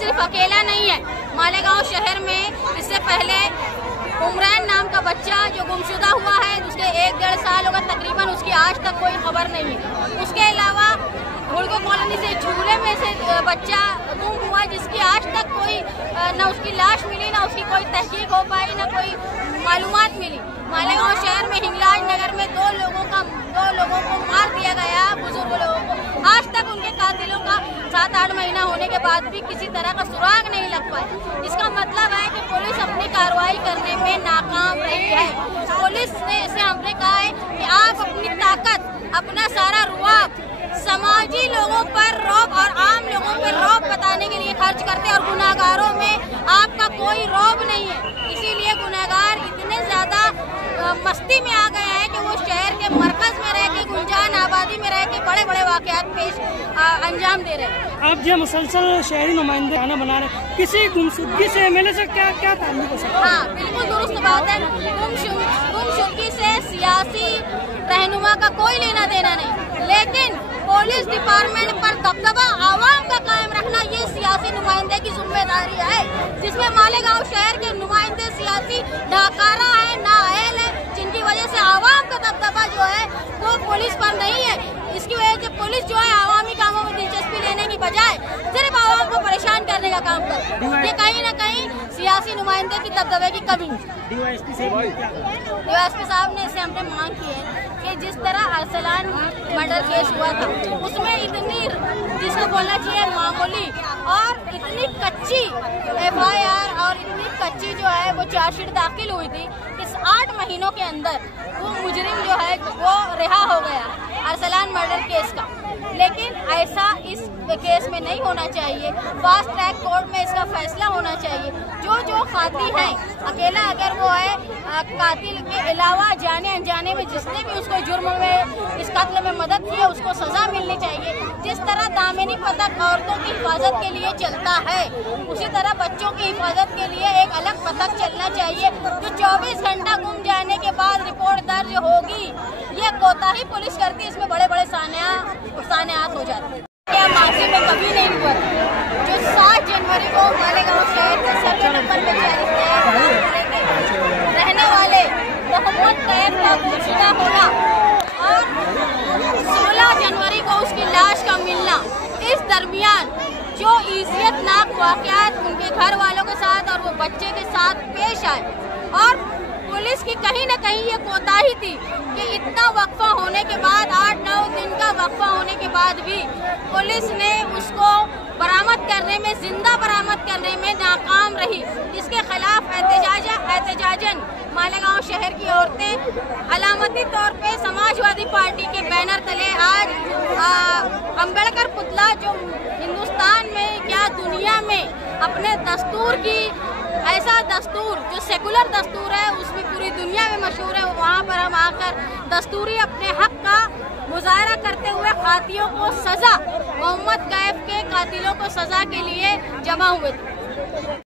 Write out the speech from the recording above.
सिर्फ अकेला नहीं है। मालेगांव शहर में इससे पहले उमरान नाम का बच्चा जो गुमशुदा हुआ है, उसके 1-1.5 साल होगा तकरीबन, उसकी आज तक कोई खबर नहीं है। उसके अलावा हुड़को कॉलोनी से झूले में से बच्चा गुम हुआ, जिसकी आज तक कोई न उसकी लाश मिली, न उसकी कोई तहकीक हो पाई, न कोई मालूमात मिली। मालेगांव शहर में हिंगलाज नगर में 2 लोगों को मार दिया गया, बुजुर्ग लोगों को। आज तक उनके कातिलों का 7-8 महीना होने के बाद भी किसी तरह का सुराग नहीं लग पाया। इसका मतलब है कि पुलिस अपनी कार्रवाई करने में नाकाम रही है। पुलिस ने इसे हमने कहा है कि आप अपनी ताकत, अपना सारा रुआब समाजी लोगों पर रौब और आम लोगों पर रौब बताने के लिए खर्च करते हैं, और गुनाहगारों में आपका कोई रौब नहीं है। इसीलिए गुनाहगार इतने ज्यादा मस्ती में आ गए हैं कि वो शहर के मरकज में रह के, गुंजान आबादी में रह के बड़े बड़े वाकयात पेश अंजाम दे रहे हैं। आप जो मुसलसल शहरी नुमाइंदे खाना बना रहे हैं, किसी गुमशुदगी से एमएलए से क्या ताल्लुक हो सकता है? हाँ, बिल्कुल दुरुस्त बात है। गुमशुदगी से सियासी रहनुमा का कोई लेना देना नहीं, लेकिन पुलिस डिपार्टमेंट पर दबदबा आवाम का कायम रखना ये सियासी नुमाइंदे की जिम्मेदारी है, जिसमें मालेगांव शहर के नुमाइंदे सियासी ढाकारा है, नाअहल है, जिनकी वजह से आवाम का दबदबा जो है वो पुलिस पर नहीं है। इसकी वजह से पुलिस जो है आवामी कामों में दिलचस्पी लेने की बजाय सिर्फ आवाम को परेशान करने का काम कर, ये कहीं न कहीं सियासी नुमाइंदे की दबदबे की कमी। डीवाईएसपी साहब ने इससे हमने मांग की है कि जिस तरह अरसलान मर्डर केस हुआ था, उसमें इतनी, जिसको बोलना चाहिए मामूली, और इतनी कच्ची FIR और इतनी कच्ची जो है वो चार्जशीट दाखिल हुई थी, इस 8 महीनों के अंदर वो मुजरिम जो है वो रिहा हो गया अरसलान मर्डर केस का। लेकिन ऐसा इस केस में नहीं होना चाहिए। फास्ट ट्रैक कोर्ट में इसका फैसला होना चाहिए। जो कातिल हैं, अकेला अगर वो है, कातिल के अलावा जाने अनजाने में जिसने भी उसको जुर्म में, इस कत्ल में मदद की है, उसको सजा मिलनी चाहिए। जिस तरह दामिनी पथक औरतों की हिफाजत के लिए चलता है, उसी तरह बच्चों की हिफाजत के लिए एक अलग पथक चलना चाहिए, जो 24 घंटा गुम जाने के बाद रिपोर्ट दर्ज होगी। ये कोताही पुलिस करती है, इसमें बड़े बड़े सानियात हो जाते हैं। क्या माजी में कभी नहीं हुआ जो 7 जनवरी को मालेगांव शहर के सर्वे नंबर पे 40 रहने वाले मोहम्मद तैयब का गुमशुदा होना और 16 जनवरी को उसकी लाश का मिलना, इस दरमियान जो इज़्ज़तनाक वाक़यात उनके घर वालों के साथ और वो बच्चे के साथ पेश आए, और पुलिस की कहीं न कहीं ये कोताही थी कि इतना वक्फा होने के बाद, 8-9 दिन का वक्फा होने के बाद भी पुलिस ने उसको बरामद करने में, जिंदा बरामद करने में नाकाम रही। इसके खिलाफ एहतजाजन मालेगांव शहर की औरतें अलामती तौर पे समाजवादी पार्टी के बैनर तले आज अम्बेडकर पुतला, जो हिंदुस्तान में क्या दुनिया में अपने दस्तूर की, ऐसा दस्तूर जो सेकुलर दस्तूर है, उसमें पूरी दुनिया में मशहूर है, वहाँ पर हम आकर दस्तूरी अपने हक का मुजाहरा करते हुए कातिलों को सजा, मोहम्मद कैफ के कातिलों को सजा के लिए जमा हुए थे।